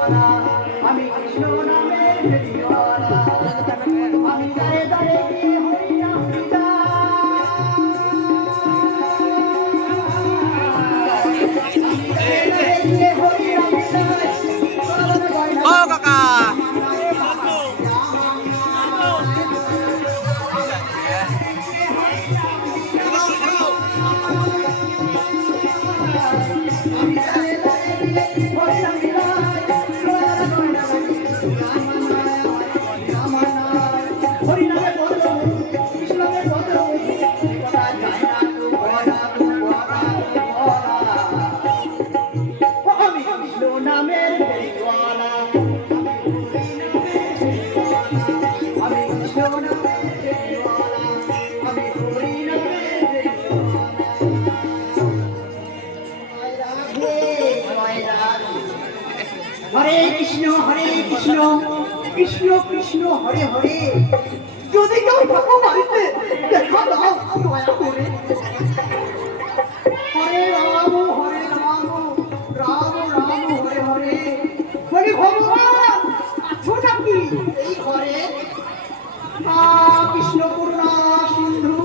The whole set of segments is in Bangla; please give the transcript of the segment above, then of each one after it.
আমি কৃষ্ণ নামের ভেরিওয়ালা, আমি দাঁড়ে দাঁড়ে গিয়ে হরি নাম ও কাকা হরে কৃষ্ণ কৃষ্ণ কৃষ্ণ হরে হরে। যদি কেউ থাকো বাড়িতে দেখা দাও দয়া করে। হরে রাম রাম রাম হরে হরে। বলি ভগবান আছো নাকি এই ঘরে? কৃষ্ণ করুণা সিন্ধু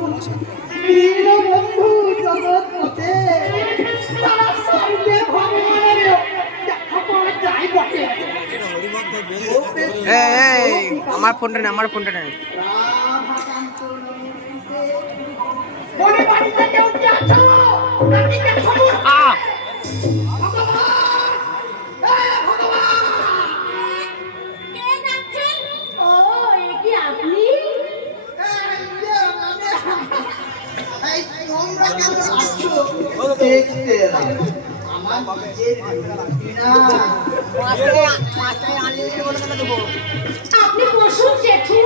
দীনবন্ধু জগৎপতে, সারা সাইডে ভগবানের দেখা পাওয়া যায় বটে। আমার ফোনটা নেই, আমার ফোনটা নেই। বলে বাড়িতে কেউ কি আছো? নাতিকে খবর আপনি বসুন জেঠু।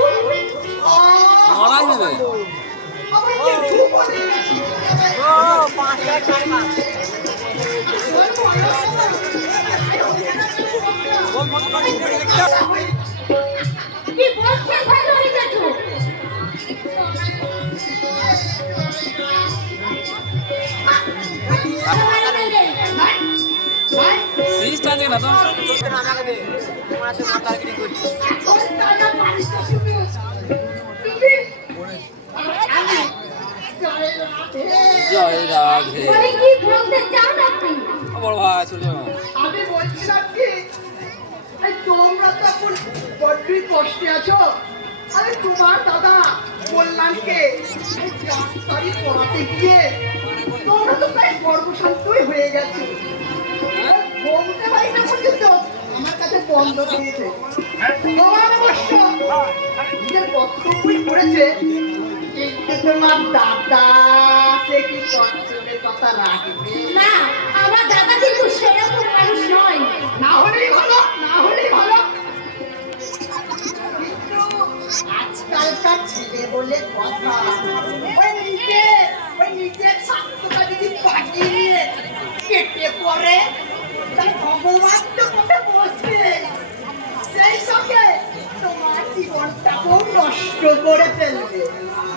কি বলছেন ভাই হরি জেঠু? না তো আমাকে দে, তোমার সাথে মাতাগিরি করছি। জয় রাধে। বলে কি বলতে চান আপনি? বড় ভাই চলো। আমি বলছিলাম কি এই তোমরা তো এখন বড্ডই কষ্টে আছো। আরে তোমার দাদা কল্যাণকে ডাক্তারি পড়াতে গিয়ে তোমরা তো প্রায় সর্বশান্তই হয়ে গেছো। বলতে পারি না পর্যন্ত আমার কাছে বন্ধ দিয়েছে। তোমার অবশ্য নিজের বক্তব্যই করেছে কিন্তু তোমার দাদা সে কি কর্তব্যের কথা রাখবে না, আমার দাদা কিন্তু সেরকম মানুষ নয়। না হলেই ভালো, না হলেই ভালো। কিন্তু আজকালকার ছেলে বলে কথা, ওই নিজের স্বার্থটা যদি পাঠিয়ে নিয়ে কেটে পড়ে তাই ভগবান তো কথা বসবে। সেই সঙ্গে তোমার জীবনটাও নষ্ট করে ফেলবে।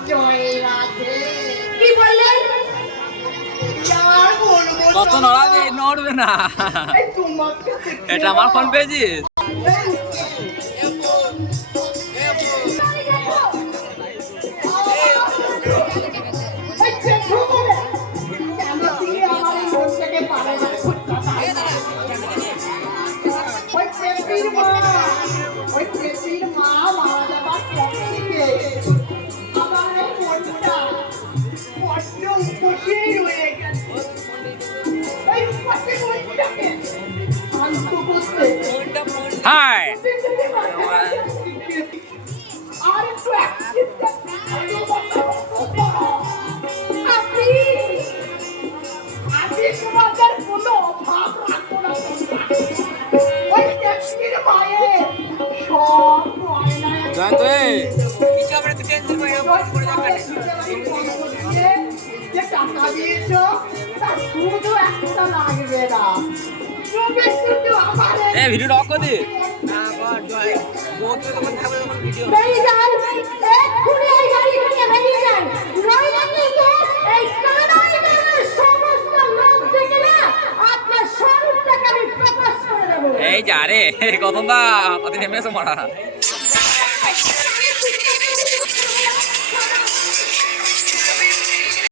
জয় রাধে। কি বললেন? আর বলবো কত নড়াবে, নড়বে না। এই তোমাকে এটা আমার ফোন পেয়েছিস? হাই জয়ন্ত টাকা দিয়েছো তার শুধু একটা লাগবে না। ভিডিওটা অফ করে দে। বেরিয়ে যান, এক্ষুনি এই গাড়ি থেকে বেরিয়ে যান। নইলে কিন্তু এই কানাইদের সমস্ত লোক দেখে না আপনার স্বরূপটাকে আমি প্রকাশ করে দেবো। এই যা রে, কত দা, কত নেমে এসো মারা।